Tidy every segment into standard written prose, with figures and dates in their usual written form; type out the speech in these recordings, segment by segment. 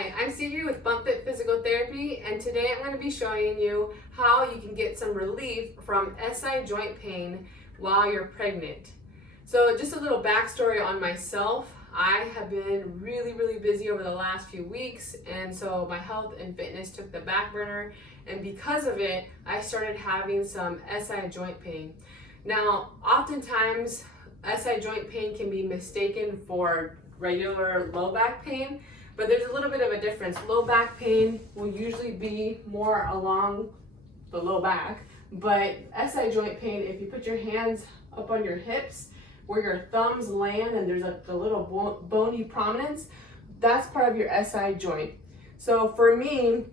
Hi, I'm Stevie with Bump Fit Physical Therapy, and today I'm going to be showing you how you can get some relief from SI joint pain while you're pregnant. So just a little backstory on myself. I have been really busy over the last few weeks, and so my health and fitness took the back burner, and because of it, I started having some SI joint pain. Now, oftentimes, SI joint pain can be mistaken for regular low back pain, but there's a little bit of a difference. Low back pain will usually be more along the low back, but SI joint pain, if you put your hands up on your hips where your thumbs land and there's a little bony prominence, that's part of your SI joint. So for me,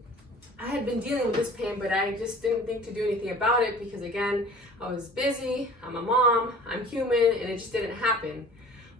I had been dealing with this pain, but I just didn't think to do anything about it because, again, I was busy, I'm a mom, I'm human, and it just didn't happen.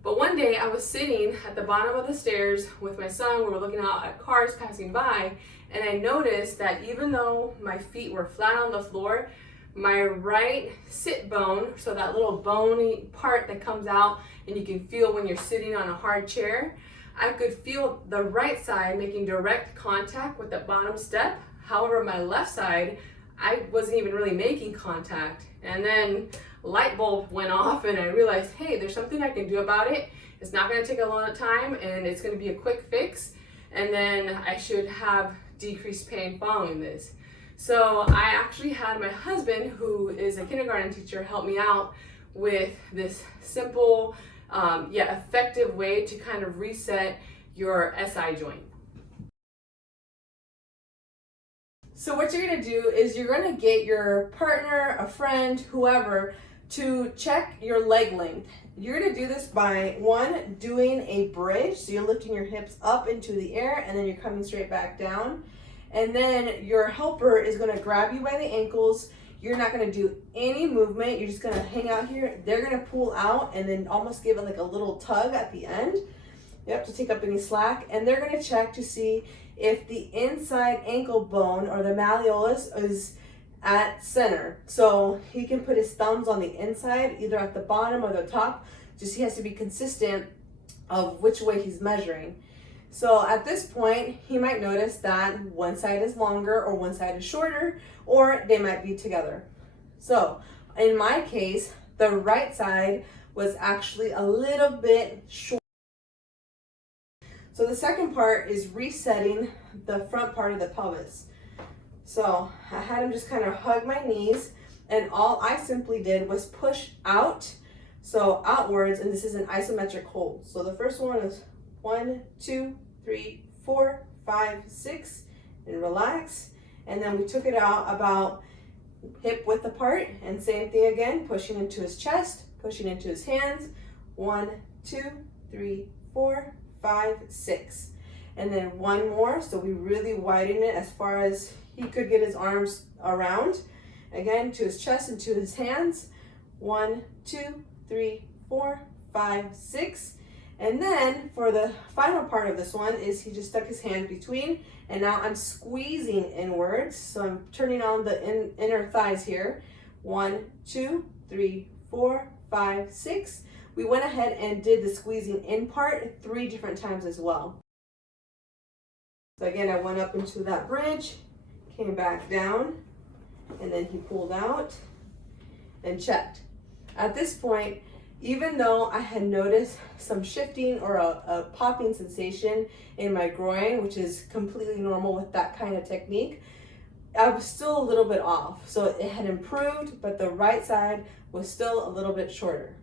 But one day I was sitting at the bottom of the stairs with my son. We were looking out at cars passing by, and I noticed that even though my feet were flat on the floor, my right sit bone, so that little bony part that comes out and you can feel when you're sitting on a hard chair, I could feel the right side making direct contact with the bottom step. However, my left side, I wasn't even really making contact. And then light bulb went off and I realized, hey, there's something I can do about it. It's not gonna take a lot of time and it's gonna be a quick fix. And then I should have decreased pain following this. So I actually had my husband, who is a kindergarten teacher, help me out with this simple, yet effective way to kind of reset your SI joint. So what you're gonna do is you're gonna get your partner, a friend, whoever, to check your leg length. You're gonna do this by, one, doing a bridge. So you're lifting your hips up into the air and then you're coming straight back down. And then your helper is gonna grab you by the ankles. You're not gonna do any movement. You're just gonna hang out here. They're gonna pull out and then almost give it like a little tug at the end. You have to take up any slack. And they're gonna check to see if the inside ankle bone or the malleolus is at center. So he can put his thumbs on the inside, either at the bottom or the top. Just he has to be consistent of which way he's measuring. So at this point, he might notice that one side is longer or one side is shorter, or they might be together. So in my case, the right side was actually a little bit short. So the second part is resetting the front part of the pelvis. So I had him just kind of hug my knees, and all I simply did was push out, so outwards, and this is an isometric hold. So the first one is 1, 2, 3, 4, 5, 6, and relax. And then we took it out about hip width apart, and same thing again, pushing into his chest, pushing into his hands. 1, 2, 3, 4, 5, 6. And then one more, so we really widen it as far as he could get his arms around. Again, to his chest and to his hands. 1, 2, 3, 4, 5, 6. And then for the final part of this one is he just stuck his hand between, and now I'm squeezing inwards. So I'm turning on the inner thighs here. 1, 2, 3, 4, 5, 6. We went ahead and did the squeezing in part 3 different times as well. So again, I went up into that bridge, came back down, and then he pulled out and checked. At this point, even though I had noticed some shifting or a popping sensation in my groin, which is completely normal with that kind of technique, I was still a little bit off. So it had improved, but the right side was still a little bit shorter.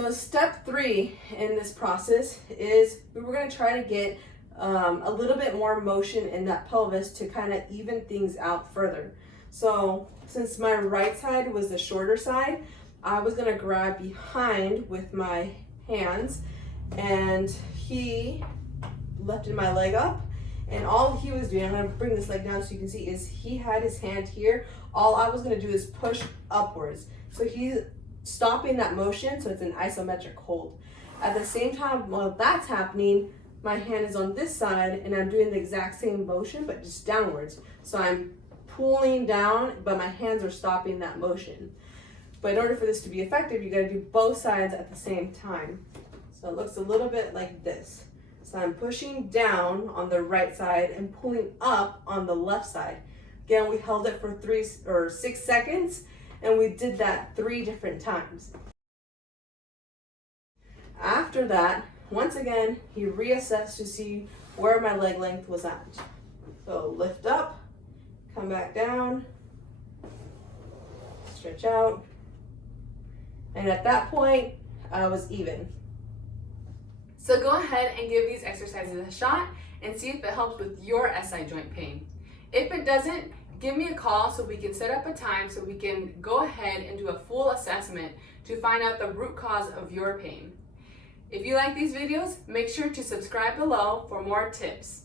So step 3 in this process is we were going to try to get a little bit more motion in that pelvis to kind of even things out further. So since my right side was the shorter side, I was going to grab behind with my hands, and he lifted my leg up, and all he was doing, I'm going to bring this leg down so you can see, is he had his hand here. All I was going to do is push upwards. So he's stopping that motion, so it's an isometric hold. At the same time, while that's happening, my hand is on this side and I'm doing the exact same motion, but just downwards. So I'm pulling down, but my hands are stopping that motion. But in order for this to be effective, you gotta do both sides at the same time. So it looks a little bit like this. So I'm pushing down on the right side and pulling up on the left side. Again, we held it for 3 or 6 seconds, and we did that 3 different times. After that, once again, he reassessed to see where my leg length was at. So lift up, come back down, stretch out, and at that point, I was even. So go ahead and give these exercises a shot and see if it helps with your SI joint pain. If it doesn't, give me a call so we can set up a time so we can go ahead and do a full assessment to find out the root cause of your pain. If you like these videos, make sure to subscribe below for more tips.